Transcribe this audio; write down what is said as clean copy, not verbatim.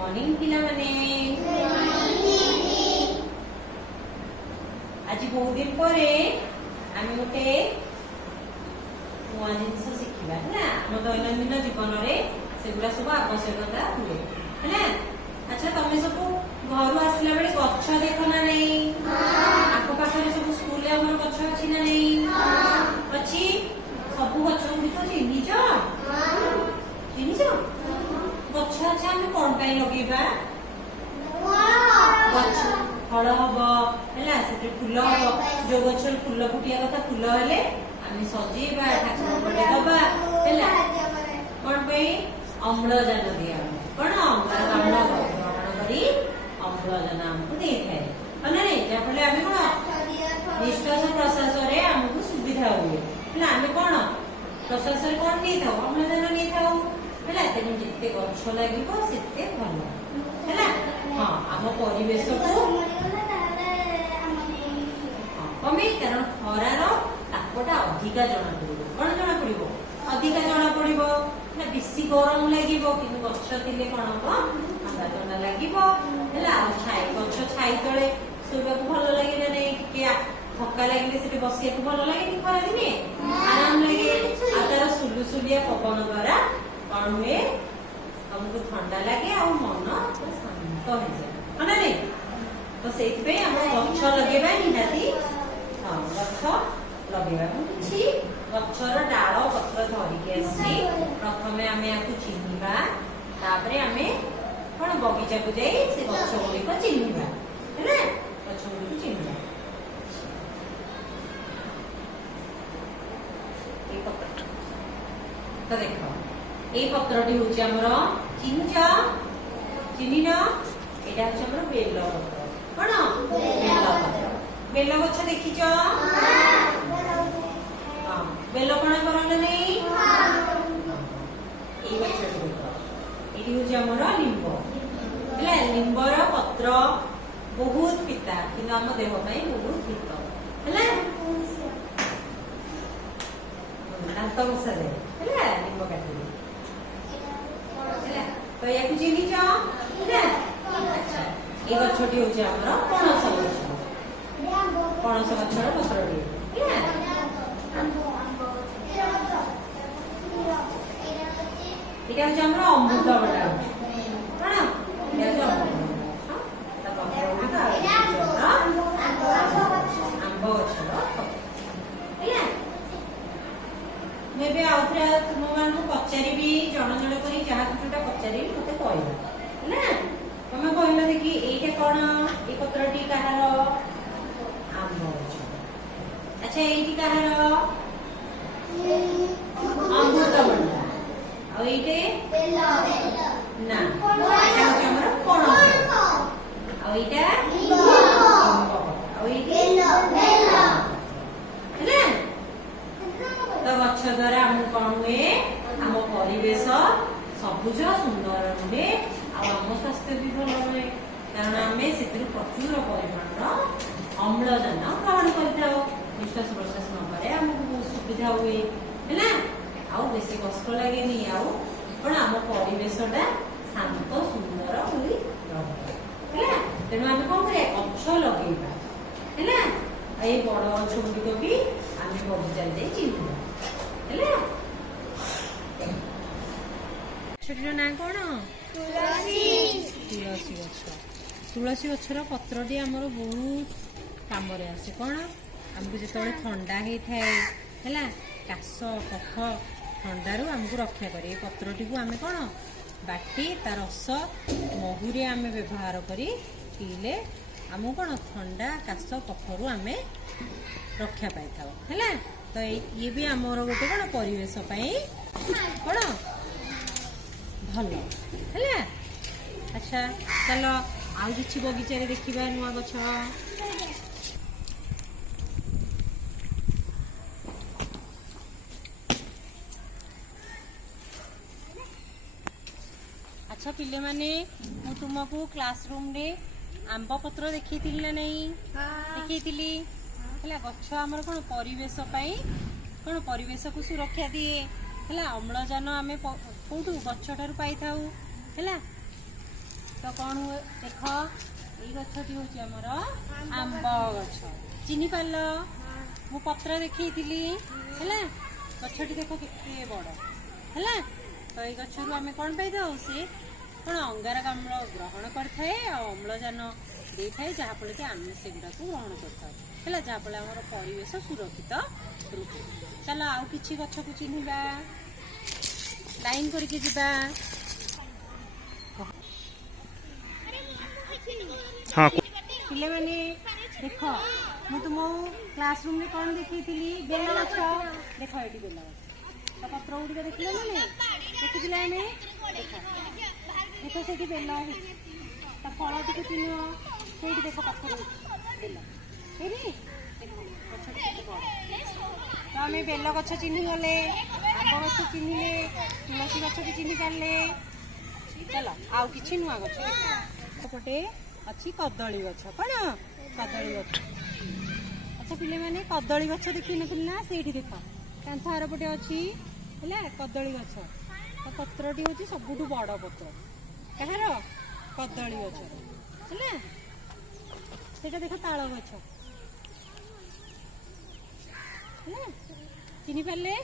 Morning पिला माने आज बहुत दिन पर आम गोटे नुआ जिन शिखा है आम दैनंदिन जीवन में सेगुड़ा सब आवश्यकता हुए है। अच्छा तुम सब घर आसला बेले गछ देख ना नहीं आख पाखे सब स्कूल गछ अच्छी ना नहीं अच्छी सब गछ गुड़िक चिन्हिच चिन्हिच गछ अच्छे आम कौन पाई लगेबा गछ फल हम है फूल हम जो गछ फूल फुटिया कथा फूल हेले आम सजेबा ठाकुर बड़े दबा है कौन पाई अम्लजान दिया कौन अम्लजान ग्रहण करी अम्लजान आमको दे थाए ना जहाँफल आम कौन निश्वास प्रश्वास आमको सुविधा हुए आम कौन प्रश्वास कौन नहीं था अम्लजान नहीं था तेणु जिते गछ लगे से भल है। हाँ आम परिवेश को कमे कारण खरार तापटा अधिका जना पड़ो कौन जना पड़ो अधिका जना पड़ो बेसी गरम लगे कि गछ थे कौन हम ଥଣ୍ଡା ଲାଗିବ ହେଲା ଆଉ ଛାଇ ଗଛ ଛାଇ ତଳେ ଶୋଇବାକୁ ଭଲ ଲାଗେ ନା ନାହିଁ ଟିକେ ଥକା ଲାଗିଲେ ସେଠି ବସିବାକୁ ଭଲ ଲାଗେନି ଖରା ଦିନେ ଆରାମ ଲାଗେ ଆଉ ତାର ସୁଲୁସୁଲିଆ ପବନ ଦ୍ୱାରା କଣ ହୁଏ ଆମକୁ ଥଣ୍ଡା ଲାଗେ ଆଉ ମନ ଶାନ୍ତ ହେଇଯାଏ ହଁ ନା ନାଇଁ ତ ସେଇଥିପାଇଁ ଆମର ଗଛ ଲଗେଇବା ନିହାତି ହଁ ଗଛ ଲଗେଇବା ମୁଁ କିଛି ଗଛର ଡାଳ ପତ୍ର ଧରିକି ଆସିଛି ପ୍ରଥମେ ଆମେ ୟାକୁ ଚିହ୍ନିବା ତାପରେ ଆମେ कौन बगीचा को जाई से गछ गुड़िक चिन्हिबा है गछ गुड़िक चिन्हिबा तो देख ये पत्रटी हूँ आमर चिन्हिच चिन्हिन एटा हूँ आमर बेल पत्र कौन बेल पत्र बेल गछ देखिच बेल कौन कर नहीं ये हूँ आमर लिंब है लिंबर पत्र बहुत पिता कि आम देह बहुत हित है दात घसा दे लिंब काटी तो या चिन्हिच अच्छा ये गछटी हूँ आमर पणस गछ पणस गछर पत्रटी ये हूँ आमर अमृतभंडा मुझे आउे तुम मान पचारि जन जन कर जहाँ जोटा पचारि मत कह तुम कहल देखी ये कौन ये पत्रटी कहार आंब गछ अच्छा ये कहार अमृतभंडा आईटे ना पणस तो गछ द्वारा आम कौन हुए आम परिवेश सबुज सुंदर रुहे आम स्वास्थ्य भी भल रुहे कारण आम से प्रचुर परिमाण अम्लजान ग्रहण कर निश्वास प्रश्वास नबारे आमको बहुत सुविधा हुए है आउ बेसी कष्ट लगे आउ कौन आम परिवेशटा शांत सुंदर हुई रहा तेणु आम कौन कर गछ लगेगा है ये बड़ गछ गुड़िक भी आम बगीचा चिन्ह ना कौन तुलसी गछ तुलसी गछर पत्रटी आमर बहुत काम आसे कौन आमको जो ठंडा होता है काश कफ ठंडारू आमको रक्षा करे पत्रटी को आम कौन बाटी ता रस महुरे आम व्यवहार करी पीले आमको कौन ठंडा काश कफरू आम रक्षा पाई था है तो ये भी आमर गोटे कौन परिवेश कौन भल है। अच्छा चलो आउ कि बगीचा देखा नुआ गछ अच्छा पिले माने मु तुमको क्लासरूम रे आंब पत्र देखी ना नहीं देखी है गछ आमर कौन परिवेश कौन परिवेश को सुरक्षा दिए है अम्लजान आम कौटू गछ ठार पाई था है तो कौन हुए देख ये गछटी हूँ आमर आंब गछ चिन्ह पार मु पत्र देखी है गछटी देख के बड़ है तो ये गचर आम कौन पाई सी कौन अंगारकाम्ल ग्रहण करए अम्लजान दे थाए जहाँफल कि आम से गुड़ा को ग्रहण कर जहाँफल आम परिवेश सुरक्षित रुके। चल आउ कि गछ को चिन्हवा लाइन करके जीवा। हाँ पिले माने देख मु तुम क्लासरूम में कौन देखी बेल गछ देख ये बेल गछ पत्र गुड़िक देख देखी देख देख से बेल फल टी चिन्ह से देख पाखर बेल तो आम बेल गछ चिन्ह गले आंब गछ चिन्हले तुलसी गछ भी चिन्ह पारे। चल आउ कि नुआ गछ पटे अच्छी कदली गछ कौन कदली गछ। अच्छा पिले माने कदली गछ देखी ना से देख कांथार पटे अच्छी है कदली गछ तो पत्रटी हूँ सबुठ बड़ पत्र कहार कदली गछ है सेटा देख ताल गछ है चिन्ह पारे।